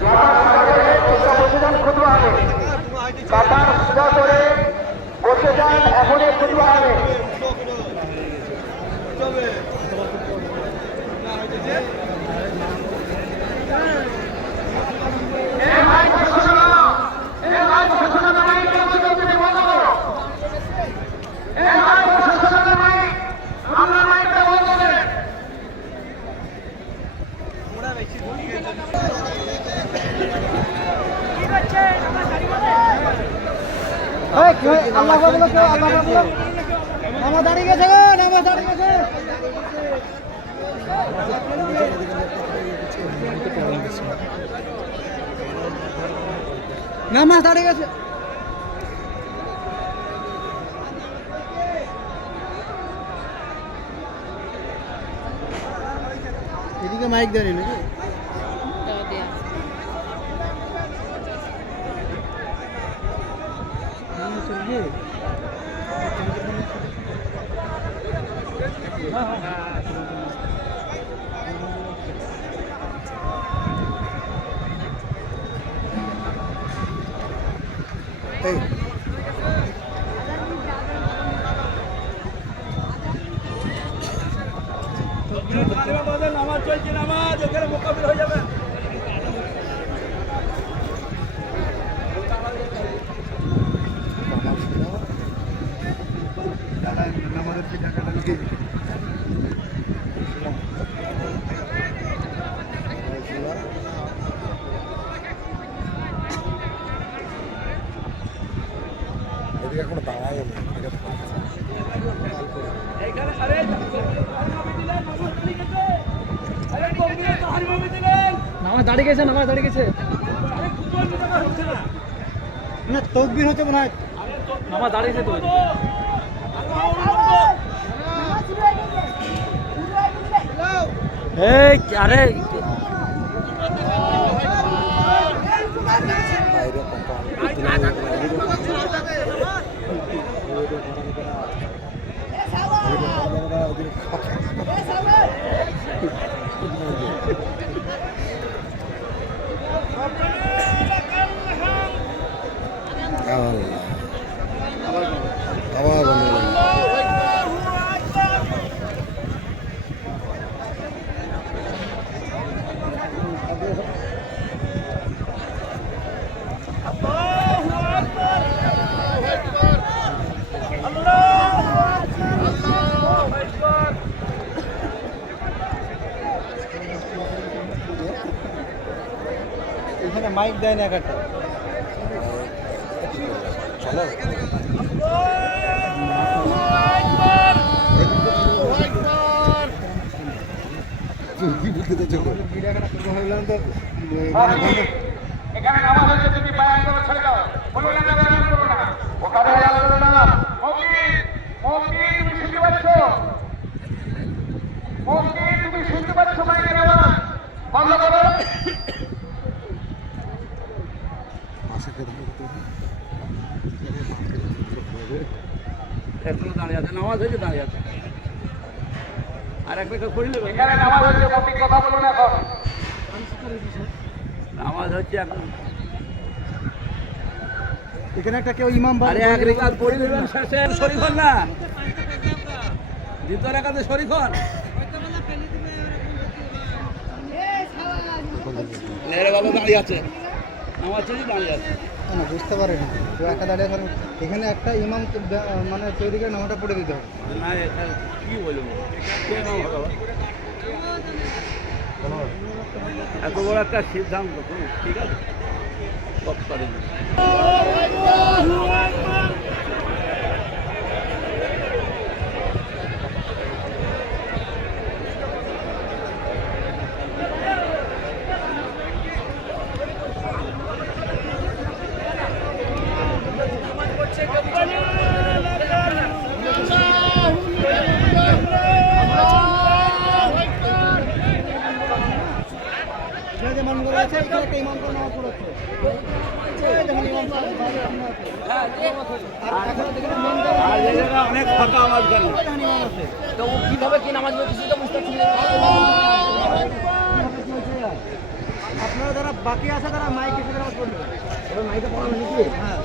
বসে যান খুতবা হবে, কাতার সোজা করে বসে যান, এখনই খুতবা হবে। আল্লাহ বলো, কেউ আল্লাহ বলো। নামাজ দাঁড়িয়ে গেছে গো, নামাজ দাঁড়িয়ে গেছে। নামাজ দাঁড়িয়ে গেছে। এদিকে মাইক দেয়নি নাকি? নামাজ চলছে, নামাজ ওখানে মোকাবিল হয়ে যাবে। এদিকে এখনো দাঁড়ায় নামাজ দাঁড়িয়ে গেছে, নামাজ দাঁড়িয়ে গেছে। না তকবীর হচ্ছে মনে হয়, নামাজ দাঁড়িয়েছে তো। এই আরে আবার এখানে মাইক দেয় না একটা। চলো এখানে নামাজ হচ্ছে, তুমি বায়ান করে ছেড়ে দাও, বলো না বায়ান করো না, ওখানে বায়ান করো না। মৌখিক তুমি শুনতে পাচ্ছ? মৌখিক তুমি শুনতে পাচ্ছ? মাইকের আওয়াজ বন্ধ করো। এখনো দাঁড়িয়ে আছে, নামাজ হয়েছে, দাঁড়িয়ে আছে। আর এক বেটা করিলে এখানে নামাজ হচ্ছে, মৌখিক কথা বলুন এখন। নামাজ হচ্ছে এখন। এখানে একটা কেউ ইমাম আরে এক রেখাত পড়ে দেবেন, শেষে শরীফ হন না, দ্বিতীয় রেখাতে শরীফ হন। নেড়ে বাবা দাঁড়িয়ে আছে, নামাজ চলছে, দাঁড়িয়ে আছে। না বুঝতে পারেনি, কেউ একা দাঁড়িয়ে থাকেন। এখানে একটা ইমাম মানে চৌদিকে নামাটা পড়ে দিতে হবে। না এটা কি বলবো, কে নাম হবে বাবা? এত বড় একটা সিদ্ধান্ত, ঠিক আছে করেন। অনেক ফাঁকা আমার জন্য তো কিভাবে কি নামাজ পড়ে কিছু তো বুঝতে পারছি না। আপনারা যারা বাকি আছে তারা মাইক এসে নামাজ পড়বে। এবার মাইকে পড়ানো নাকি? হ্যাঁ